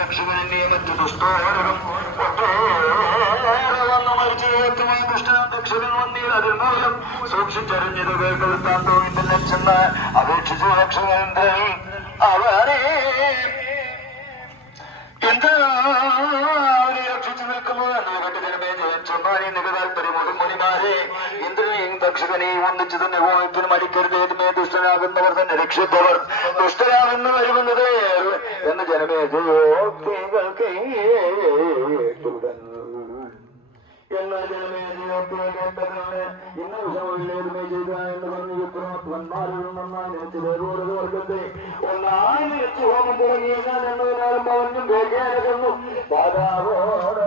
ദക്ഷിണന്റെ മറ്റു ദുഷ്ടോരും വന്നു മരിച്ചു ദുഷ്ടനം ദക്ഷിണൻ വന്നീർ അതിൽ മൂലം സൂക്ഷിച്ചറിഞ്ഞത് കേൾക്കാൻ തോന്നിന്റെ ലക്ഷ്മ അപേക്ഷിച്ചു ദക്ഷിണേന്ദ്രൻ അവരെ എന്താ രക്ഷിച്ചു നിൽക്കുന്നു എന്ന് കെട്ടിടമേ ചെമ്മാനെ നിക താല്പര്യമുള്ള മുനിമാരെ ഇന്ദ്രനെയും ദക്ഷകനെയും ഒന്നിച്ചു തന്നെ പോയത്തിന് മടിക്കരുത് ഏതുമേ ദുഷ്ടനാകുന്നവർ തന്നെ രക്ഷിച്ചവർ. ദുഷ്ടരാകുന്നു വരുന്നത് എന്ന് ജനമേ ജയോക്തികൾക്ക് എല്ലാ ജനമേ ജയോക്തികൾ കേട്ടതാണ് ഇന്ന വിഷമമില്ലേതുമേ ചെയ്ത എന്ന് പറഞ്ഞു യുക്രമന്മാരിൽ നന്നായി നിരത്തിലേതോട് വർഗത്തെ ഒന്നായി നിരച്ചു ഹോമം തുടങ്ങിയ ഞാൻ എന്നതിനാലും അവനും വേഗേനകുന്നു രാജാവോട്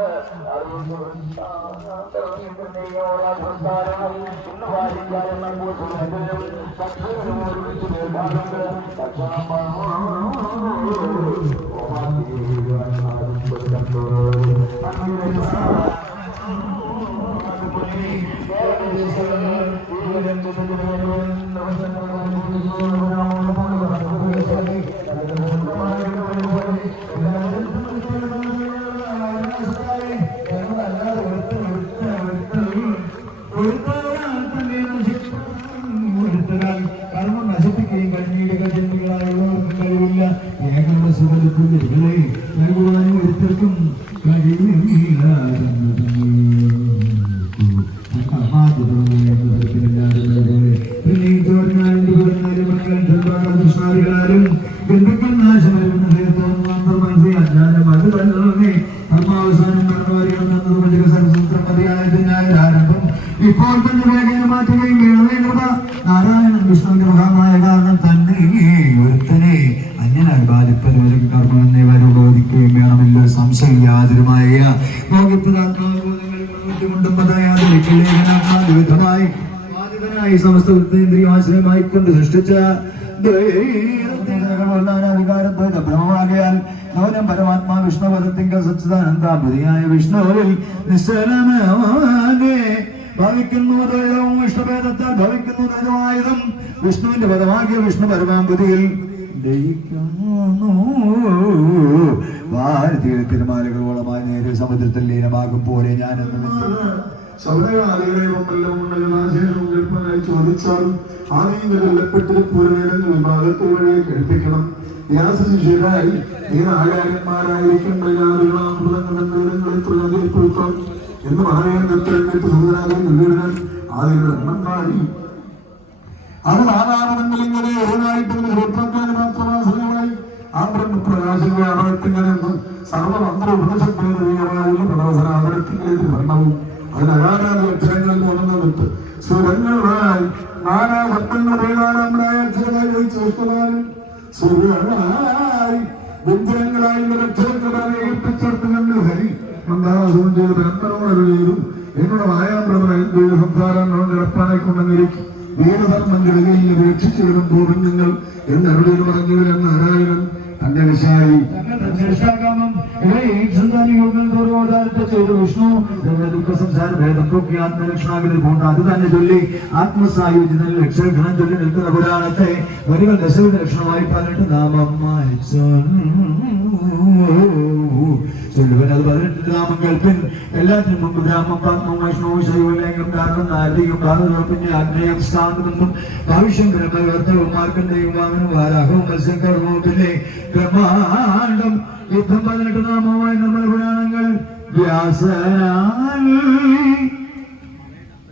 ഇന്ന് വാരിക്കാരൻ കർമ്മം നശിപ്പിക്കുകയും കഴിഞ്ഞിടക ഇപ്പോൾ തന്നെ വേഗം മാറ്റുകയും വേണമേ നാരായണൻ വിഷ്ണുവിന്റെ മഹാമായ കാരണം തന്നെ ഒരുത്തനെ അന്യനായി ബാധിപ്പതുവരും കർമ്മമെന്നെ വരോധിക്കുകയും വേണമല്ലോ സംശയം യാതൊരുമായ വിധമായി ബാധിതനായി സമസ്ത വൃത്തേന്ദ്രിയ ആശ്രയമായിക്കൊണ്ട് സൃഷ്ടിച്ച അധികാരം ബ്രഹ്മമാകയാൽ ലോകം പരമാത്മാ വിഷ്ണു സച്ചിദാനന്ദ സച്ചിദാനന്ദാപതിയായ വിഷ്ണുവിൽ നിശ്ചലമാകെ ഭവിക്കുന്നു ദ്വൈതവും വിഷ്ണുഭേദത്താൽ ഭവിക്കുന്നു ദൈവമായതും വിഷ്ണുവിന്റെ പദമാകിയ വിഷ്ണു പരമാമ്പതിയിൽ തിരുമാലകളോളമായി നേരെ സമുദ്രത്തിൽ ലീനമാകും പോലെ ഞാൻ ചോദിച്ചാൽ ആദ്യം കൊല്ലപ്പെട്ടിരിപ്പൂരങ്ങൾ ഭാഗത്ത് വഴിയെ കേൾപ്പിക്കണം. വ്യാസശിഷ്യരായി ഈ നാടാരന്മാരായിരിക്കേണ്ട യാതൊരുങ്ങളെ പ്രചാരിപ്പെടുത്താം എന്ന് നിർത്തരങ്ങേറ്റ് സമുദ്രാലയം നൽകിയാൽ ആദ്യം എണ്ണന്മാരി അത് നാലാമതെങ്കിൽ ഇങ്ങനെ ഏതായിട്ട് ഇരുപത്തിരണ്ടാൽ മാത്രമാസനമായി ആ ബ്രഹ്മപ്രകാശങ്ങളെ അടവത്തിങ്ങനെന്നും സർവമന്ത്ര ഉപനിഷത്തേറിയമായുള്ള പ്രദോഷനാദരത്തിലേക്ക് ഭരണവും അതിന് അകാരാത അക്ഷരങ്ങളിൽ ഉണർന്നിട്ട് സുരങ്ങളായി നാനാ അക്ഷരമായി വഹിച്ചു വിഷ്ണുവാനും സുരങ്ങളായി വ്യഞ്ജനങ്ങളായി ഹരി. മന്ദാസവും ചെയ്ത് ബ്രഹ്മനോടൊരു ചെയ്തു? എന്നോട് മായാബ്രഹ്മ സംസാരം കിടപ്പാനായി കൊണ്ടെന്നിരിക്കും വീരധർമ്മങ്ങളിലേക്ക് രക്ഷിച്ചിടും തോറും നിങ്ങൾ എന്ന് അരുളിൽ പറഞ്ഞവരും നാരായണൻ തന്റെ വിശായി അത് തന്നെ ചൊല്ലി ആത്മസായുജ്യം ലക്ഷണം ചൊല്ലി നിൽക്കുന്ന പുരാണത്തെ വരികൾ ദശയുടെ ലക്ഷണമായി പറഞ്ഞിട്ട് നാമം ചൊല്ലുവൻ അത് പതിനെട്ട് നാമം കേൾപ്പിൻ എല്ലാത്തിനും മുമ്പ് ബ്രാഹ്മം പത്മം വൈഷ്ണവ ശൈവലേംഗം കാരണം നാരദീയം ഭാഗവതപ്പിന്റെ ആഗ്നേയം സ്ഥാനമെന്നും ഭവിഷ്യം ബ്രഹ്മവർത്തവും പിന്നെ ബ്രഹ്മാണ്ടം യുദ്ധം പതിനെട്ട് നാമമായി നമ്മുടെ പുരാണങ്ങൾ. വ്യാസനാൽ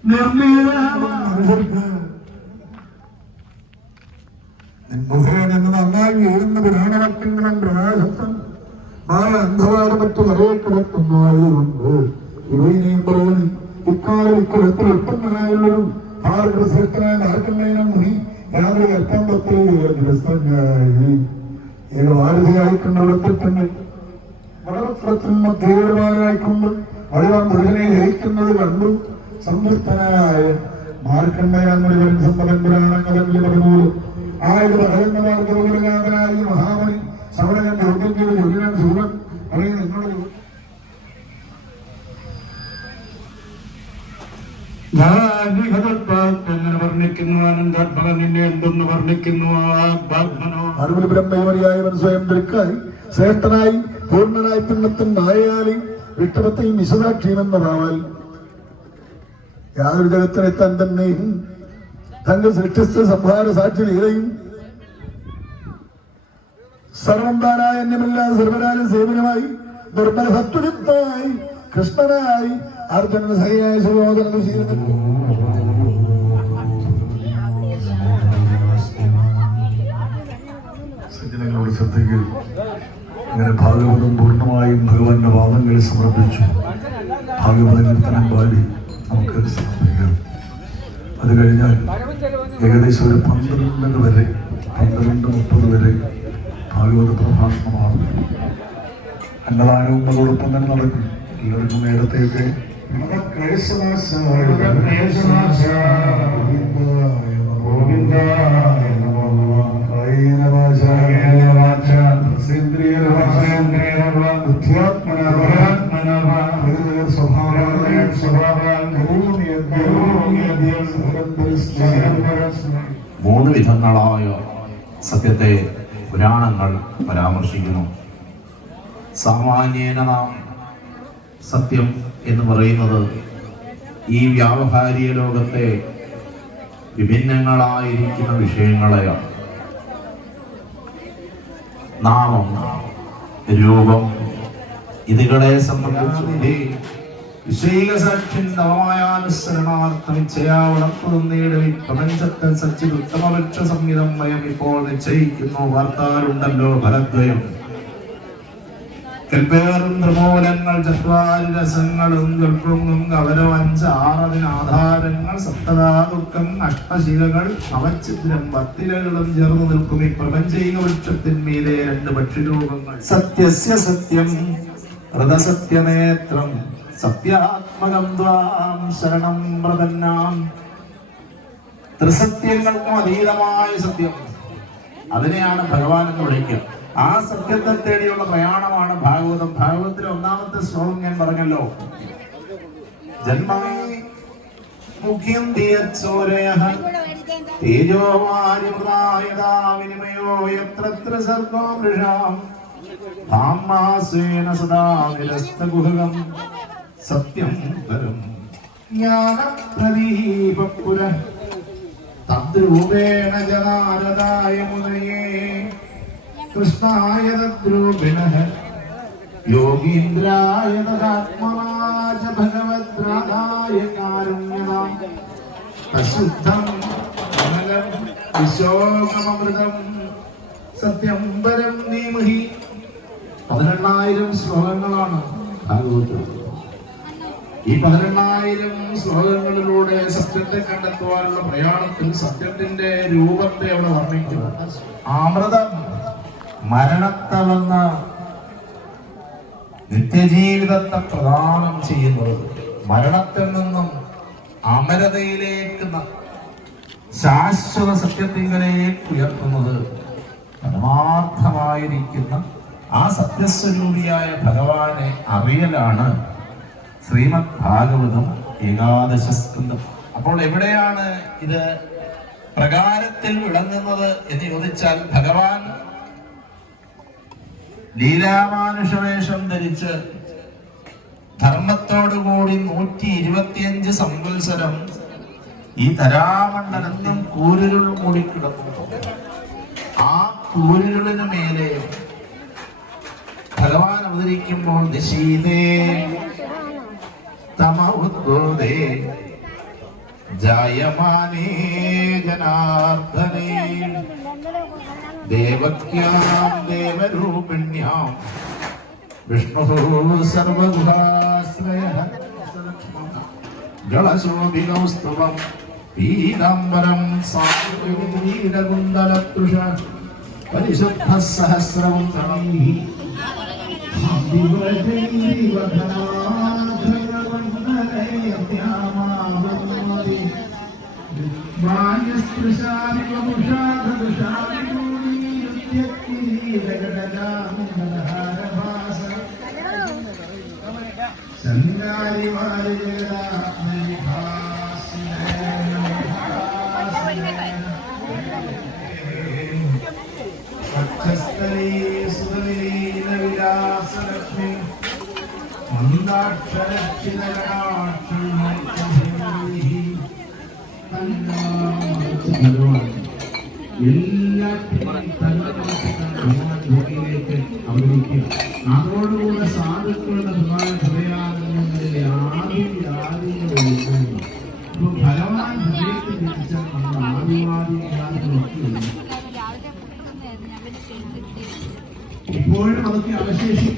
നിർമ്മിതമാണ് നന്നായി വീഴുന്ന പുരാണവക്യങ്ങളും പ്രകാശത്തും മായ അന്ധവാദ മറ്റു വരയെ കിടക്കുന്നു ആയതുകൊണ്ട് ഇവയിനെയും പറയുന്നു ഇക്കാലം ഇക്കുലത്തിൽ ഉൽപ്പന്നനായുള്ളതും ആർക്ക് ശ്രേഷ്ഠനായ ആർക്കണ്ണനും മുനി യാതൊരു അല്പം പത്രസ്ഥായി ഏകവാരധിയായി കണ്ടവിടത്തിൽ തന്നെ. വളവത്രത്തിൽ മധ്യമാരായിക്കൊണ്ട് വഴിവാൻ മുരുകനെ ലയിക്കുന്നത് കണ്ടു. സംതൃപ്തനായ പതിമൂന്ന് ആയത് പറയുന്നവർക്കുനാഥനായ മഹാമണി പറയുന്ന എന്നോട് എങ്ങനെ വർണിക്കുന്നു ആനന്ദാത്മകൻ നിന്നെ എന്തെന്ന് വർണിക്കുന്നു? ബ്രഹ്മയമറിയായവൻ സ്വയം ദൃക്കായി. ശ്രേഷ്ഠനായി പൂർണനായി പിണ്ണത്തും നായയാലി വിക്രമത്തെയും വിശദാക്ഷിയുമെന്ന ഭാവാൽ. യാതൊരു ജഗത്തിനെത്താൻ തന്നെയും തങ്ങൾ സൃഷ്ടിച്ച സംഹാര സാക്ഷി ലീലയും സർവന്താനായ താനായ സർവരാജ സേവനമായി നിർമ്മല സത്വജിത്തായി കൃഷ്ണനായി അർജുനന് സഹിയായ സജ്ജനങ്ങളുടെ ശ്രദ്ധയ്ക്ക് അങ്ങനെ ഭാഗവതം പൂർണമായും ഭഗവാന്റെ വാദങ്ങളിൽ സമർപ്പിച്ചു. ഭാഗവത കീർത്തനം പാടി നമുക്ക് സമർപ്പിക്കാം. അത് കഴിഞ്ഞാൽ ഏകദേശം ഒരു പന്ത്രണ്ടര വരെ പന്ത്രണ്ട് മുപ്പത് വരെ ഭാഗവത പ്രഭാഷണമാണ്. അന്നദാനവും അതോടൊപ്പം തന്നെ നടക്കും. എല്ലാവർക്കും നേരത്തെയൊക്കെ മൂന്ന് വിധങ്ങളായ സത്യത്തെ പുരാണങ്ങൾ പരാമർശിക്കുന്നു. സാമാന്യേന നാം സത്യം എന്ന് പറയുന്നത് ഈ വ്യാവഹാരിക ലോകത്തെ വിഭിന്നങ്ങളായിരിക്കുന്ന വിഷയങ്ങളെയാണ്. നാമം രൂപം ഇതുകളെ സംബന്ധിച്ച് വിഷയിക സാക്ഷ്യൻ നവമായാനുസരണാർത്ഥം ഇച്ഛയാവളർത്തുന്നയുടെ ഈ പ്രപഞ്ചത്തിൽ സച്ചിത് ഉത്തമവൃക്ഷ സംഹിതം വയം ഇപ്പോൾ നിശ്ചയിക്കുന്നു വാർത്താറുണ്ടല്ലോ ഫലദ്വയം. കൽപ്പേറും ത്രിമൂലങ്ങൾ ചത്വാരി രസങ്ങളും കൽപ്പുങ്ങും കവരം അഞ്ച് ആറതിന് ആധാരങ്ങൾ സപ്തധാതുക്കം അഷ്ടശിലകൾ നവഛിദ്രം പത്തിലകളും ചേർന്ന് നിൽക്കും ഈ പ്രപഞ്ചൈക വൃക്ഷത്തിന്മീതെ രണ്ട് പക്ഷിരൂപങ്ങൾ. സത്യസ്യ സത്യം ഹൃദസത്യനേത്രം സത്യാത്മകം ത്വാം ശരണം പ്രപന്നാം. ത്രിസത്യങ്ങൾക്കും അതീതമായ സത്യം. അതിനെയാണ് ഭഗവാൻ എന്ന് വിളിക്കുക. ആ സത്യത്തെ തേടിയുള്ള പ്രയാണമാണ് ഭാഗവതം. ഭാഗവതത്തിലെ ഒന്നാമത്തെ ശ്ലോകം ഞാൻ പറഞ്ഞല്ലോ. ജന്മമേ മുഖ്യം തീയച്ചോരയ എത്ര സർഗോ സദാ നിരസ്തഗുഹകം സത്യം പരം. ജ്ഞാനപ്രദീപപുര തദ്രൂപേണ ജനാരദായ മുനയേ. കൃഷ്ണായ തദ്രൂപിണഃ യോഗീന്ദ്രായ തദാത്മനാച ഭഗവദ്രാധായ കാരുണ്യനാം അശുദ്ധം അമലം വിശോകമൃതം സത്യം പരം നീമഹി പതിനെണ്ണായിരം ശ്ലോകങ്ങളാണ് ഭാഗവതത്തിൽ. ഈ പതിനെണ്ണായിരം ശ്ലോകങ്ങളിലൂടെ സത്യത്തെ കണ്ടെത്തുവാനുള്ള പ്രയാണത്തിൽ സത്യത്തിന്റെ രൂപത്തെ അവിടെ വർണിക്കുന്നു. അമൃതം. മരണത്തെ വന്ന് നിത്യജീവിതത്തെ പ്രദാനം ചെയ്യുന്നത് മരണത്തിൽ നിന്നും അമരതയിലേക്ക് ശാശ്വത സത്യത്തിങ്കലേക്ക് ഉയർത്തുന്നത് പരമാർത്ഥമായിരിക്കുന്ന ആ സത്യസ്വരൂപിയായ ഭഗവാനെ അറിയലാണ് ശ്രീമദ് ഭാഗവതം ഏകാദശ സ്കന്ധം. അപ്പോൾ എവിടെയാണ് ഇത് പ്രകാരത്തിൽ വിളങ്ങുന്നത് എന്ന് ചോദിച്ചാൽ ഭഗവാൻ ലീലാമാനുഷവേഷം ധരിച്ച് ധർമ്മത്തോടുകൂടി നൂറ്റി ഇരുപത്തിയഞ്ച് സംവത്സരം ഈ തരാമണ്ഡലത്തിൽ കൂരിരുൾ കിടക്കുന്നു ആ കൂരിരുളിന് മേലെ ഭഗവാൻ അവതരിക്കുമ്പോൾ ദശീനേ തമ ഉദ്ബോധേ जायमाने जनार्दने। देवक्यां देवरूपिण्यां। विष्णुः सर्वगुहाश्रयः जलशोभिनौस्तवं पीताम्बरं साङ्गीरकुन्दलतृष परिशुद्धः सहस्रवन्तनैः दिवदीवधना ಸಂಗಾರಿ ವಾರಿ ಸಚ್ಚಸ್ತಲೀ ಸುರಲೀನ ವಿಲಾಸ ಲಕ್ಷ್ಮಿ ಮಂದಾಕ್ಷರಕ್ಷಿತ ಕಟಾಕ್ಷ തലമുറക്കാൻ ഭഗവാൻ ഭൂമിയിലേക്ക് അവതരിക്കുക അതോടുകൂടെ സാധുക്കളുടെ ഭഗവാൻ ഹൃദയാനന്ദങ്ങളിലെ ആദ്യ ആദ്യ അപ്പൊ ഭഗവാൻ ഹൃദയത്തിൽ ജനിച്ചാൽ നമ്മൾ ആദിവാദികളൊക്കെ ഇപ്പോഴും അതൊക്കെ അവശേഷിക്കുന്നു.